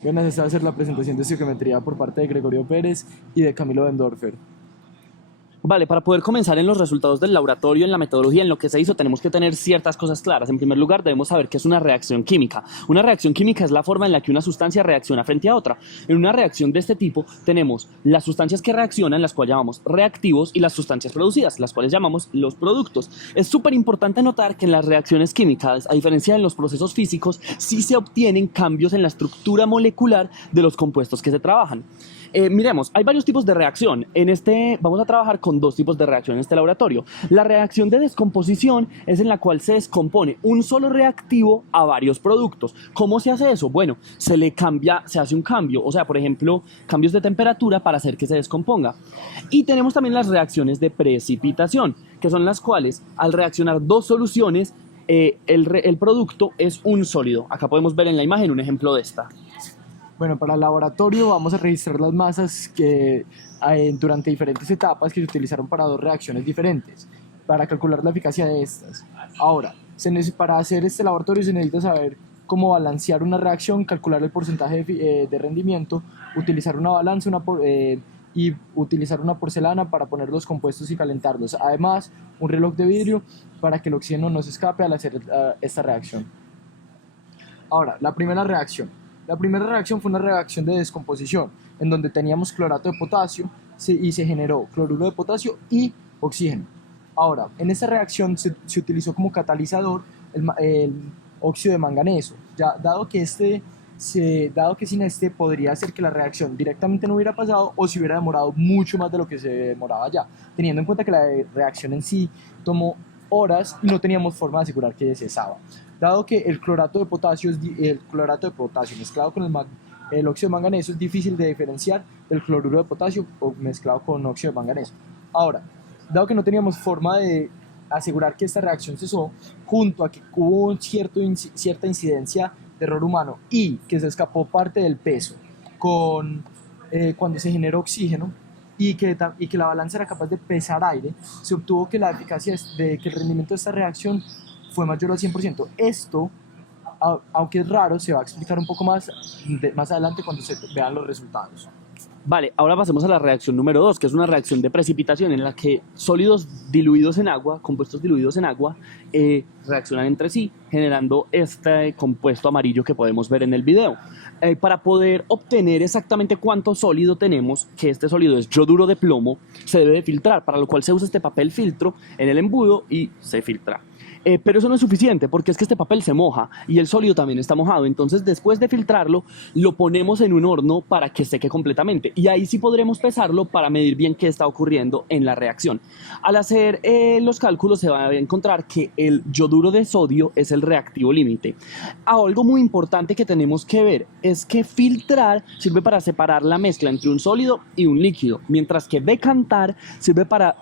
Buenas, esta va a ser la presentación de estequiometría por parte de Gregorio Pérez y de Camilo Bendorfer. Vale, para poder comenzar en los resultados del laboratorio, en la metodología, en lo que se hizo, tenemos que tener ciertas cosas claras. En primer lugar, debemos saber qué es una reacción química. Una reacción química es la forma en la que una sustancia reacciona frente a otra. En una reacción de este tipo tenemos las sustancias que reaccionan, las cuales llamamos reactivos, y las sustancias producidas, las cuales llamamos los productos. Es súper importante notar que en las reacciones químicas, a diferencia de los procesos físicos, sí se obtienen cambios en la estructura molecular de los compuestos que se trabajan. Miremos, hay varios tipos de reacción. Vamos a trabajar con dos tipos de reacción en este laboratorio. La reacción de descomposición es en la cual se descompone un solo reactivo a varios productos. ¿Cómo se hace eso? Bueno, se hace un cambio, o sea, por ejemplo, cambios de temperatura para hacer que se descomponga. Y tenemos también las reacciones de precipitación, que son las cuales, al reaccionar dos soluciones, el producto es un sólido. Acá podemos ver en la imagen un ejemplo de esta. Bueno, para el laboratorio vamos a registrar las masas que durante diferentes etapas que se utilizaron para dos reacciones diferentes, para calcular la eficacia de estas. Ahora, para hacer este laboratorio se necesita saber cómo balancear una reacción, calcular el porcentaje de rendimiento, utilizar una balanza y utilizar una porcelana para poner los compuestos y calentarlos. Además, un reloj de vidrio para que el oxígeno no se escape al hacer esta reacción. Ahora, la primera reacción. La primera reacción fue una reacción de descomposición, en donde teníamos clorato de potasio y se generó cloruro de potasio y oxígeno. Ahora, en esta reacción se utilizó como catalizador el óxido de manganeso, dado que sin este podría ser que la reacción directamente no hubiera pasado o se hubiera demorado mucho más de lo que se demoraba ya, teniendo en cuenta que la reacción en sí tomó horas y no teníamos forma de asegurar que cesaba. Dado que el clorato de potasio mezclado con el óxido de manganeso es difícil de diferenciar del cloruro de potasio o mezclado con óxido de manganeso. Ahora, dado que no teníamos forma de asegurar que esta reacción cesó, junto a que hubo cierta incidencia de error humano y que se escapó parte del peso cuando se generó oxígeno, y que la balanza era capaz de pesar aire, se obtuvo que la eficacia que el rendimiento de esta reacción fue mayor al 100%. Esto, aunque es raro, se va a explicar un poco más adelante cuando se vean los resultados. Vale, ahora pasemos a la reacción número 2, que es una reacción de precipitación en la que sólidos diluidos en agua, compuestos diluidos en agua, reaccionan entre sí, generando este compuesto amarillo que podemos ver en el video. Para poder obtener exactamente cuánto sólido tenemos, que este sólido es yoduro de plomo, se debe de filtrar, para lo cual se usa este papel filtro en el embudo y se filtra. Pero eso no es suficiente, porque es que este papel se moja y el sólido también está mojado. Entonces, después de filtrarlo, lo ponemos en un horno para que seque completamente. Y ahí sí podremos pesarlo para medir bien qué está ocurriendo en la reacción. Al hacer los cálculos, se va a encontrar que el yoduro de sodio es el reactivo límite. Algo muy importante que tenemos que ver es que filtrar sirve para separar la mezcla entre un sólido y un líquido, mientras que decantar sirve para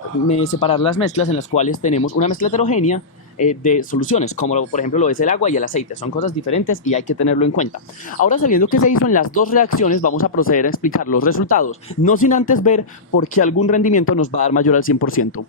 separar las mezclas en las cuales tenemos una mezcla heterogénea de soluciones, como por ejemplo lo es el agua y el aceite. Son cosas diferentes y hay que tenerlo en cuenta. Ahora, sabiendo qué se hizo en las dos reacciones, vamos a proceder a explicar los resultados, no sin antes ver por qué algún rendimiento nos va a dar mayor al 100%.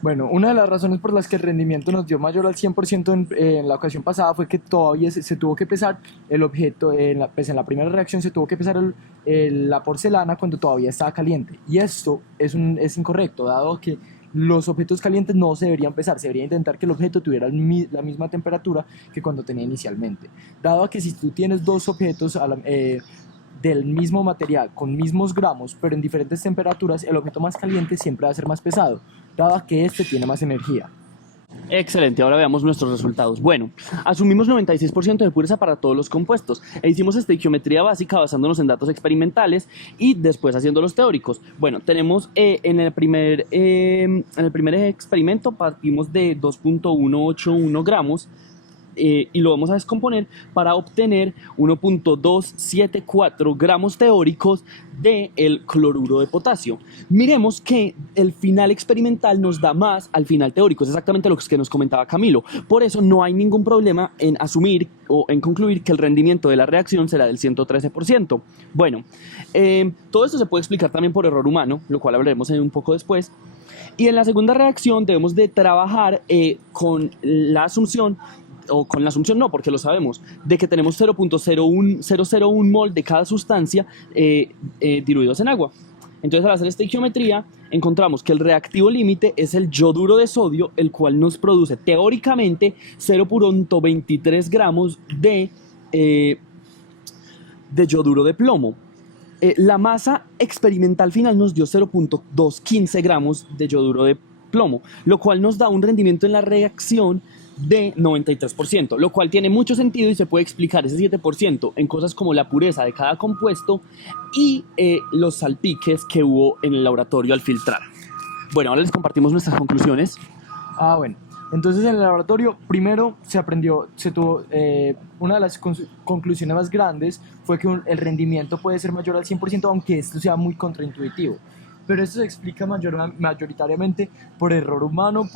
Bueno, una de las razones por las que el rendimiento nos dio mayor al 100% en la ocasión pasada fue que todavía se tuvo que pesar el objeto, en la primera reacción se tuvo que pesar la porcelana cuando todavía estaba caliente. Y esto es incorrecto, dado que los objetos calientes no se deberían pesar, se debería intentar que el objeto tuviera la misma temperatura que cuando tenía inicialmente. Dado que si tú tienes dos objetos del mismo material, con mismos gramos, pero en diferentes temperaturas, el objeto más caliente siempre va a ser más pesado, dado que este tiene más energía. Excelente, ahora veamos nuestros resultados. Bueno, asumimos 96% de pureza para todos los compuestos e hicimos estequiometría básica basándonos en datos experimentales y después haciendo los teóricos. Bueno, tenemos en el primer experimento partimos de 2.181 gramos y lo vamos a descomponer para obtener 1.274 gramos teóricos del cloruro de potasio. Miremos que el final experimental nos da más al final teórico, es exactamente lo que nos comentaba Camilo. Por eso no hay ningún problema en asumir o en concluir que el rendimiento de la reacción será del 113%. Bueno, todo esto se puede explicar también por error humano, lo cual hablaremos un poco después. Y en la segunda reacción debemos de trabajar con la asunción o con la asunción no, porque lo sabemos, de que tenemos 0.001 mol de cada sustancia diluidos en agua. Entonces, al hacer esta estequiometría, encontramos que el reactivo límite es el yoduro de sodio, el cual nos produce teóricamente 0.23 gramos de yoduro de plomo. La masa experimental final nos dio 0.215 gramos de yoduro de plomo, lo cual nos da un rendimiento en la reacción de 93%, lo cual tiene mucho sentido y se puede explicar ese 7% en cosas como la pureza de cada compuesto y los salpiques que hubo en el laboratorio al filtrar. Bueno, ahora les compartimos nuestras conclusiones. Bueno, entonces en el laboratorio primero una de las conclusiones más grandes fue que el rendimiento puede ser mayor al 100%, aunque esto sea muy contraintuitivo. Pero esto se explica mayoritariamente por error humano,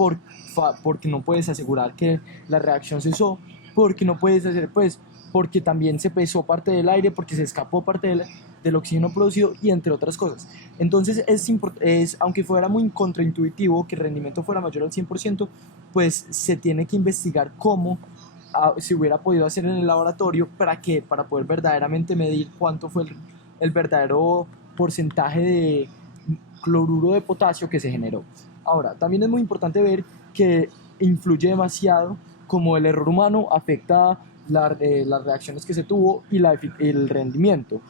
porque no puedes asegurar que la reacción cesó, porque no puedes hacer, porque también se pesó parte del aire, porque se escapó parte del oxígeno producido y entre otras cosas. Entonces aunque fuera muy contraintuitivo que el rendimiento fuera mayor al 100%, pues se tiene que investigar cómo se hubiera podido hacer en el laboratorio para poder verdaderamente medir cuánto fue el verdadero porcentaje de cloruro de potasio que se generó. Ahora, también es muy importante ver que influye demasiado como el error humano afecta las reacciones que se tuvo y el rendimiento.